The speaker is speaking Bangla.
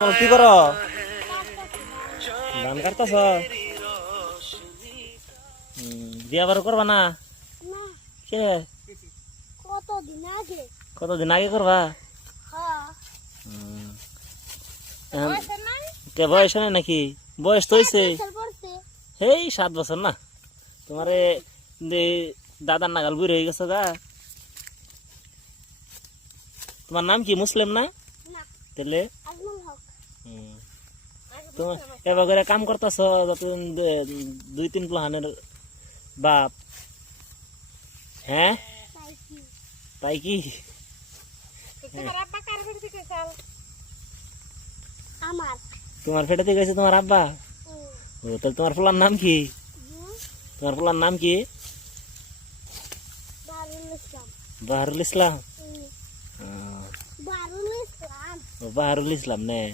কি করো? ধান কাটতেছ? বিয়া বারো করবা না? না, কে কতদিন আগে। কতদিন আগে করবা? হ্যাঁ, এখন বয়সে নাই? কে বয়স নাই নাকি? বয়স তো হয়েছে 7 বছর পড়ছে। এই 7 বছর না? তোমারে দাদার নাগাল বুড়ি হয়ে গেছো গা। তোমার নাম কি? মুসলিম না? না, তাহলে আজমল হক। তোমার এবার করে কাম করতেছ যতদিন 2-3 প্লাহানের বাপ। হ্যাঁ তাই কি? তাই কি? তোমার আব্বা কার বাড়িতে গেছাল? আমার। তোমার পেটেতে গেছে তোমার আব্বা? ও তাহলে তোমার ফুলার নাম কি? তোমার ফুলার নাম কি? বারুল ইসলাম। বাহারুল ইসলাম। বারুল ইসলাম। বাহারুল ইসলাম নে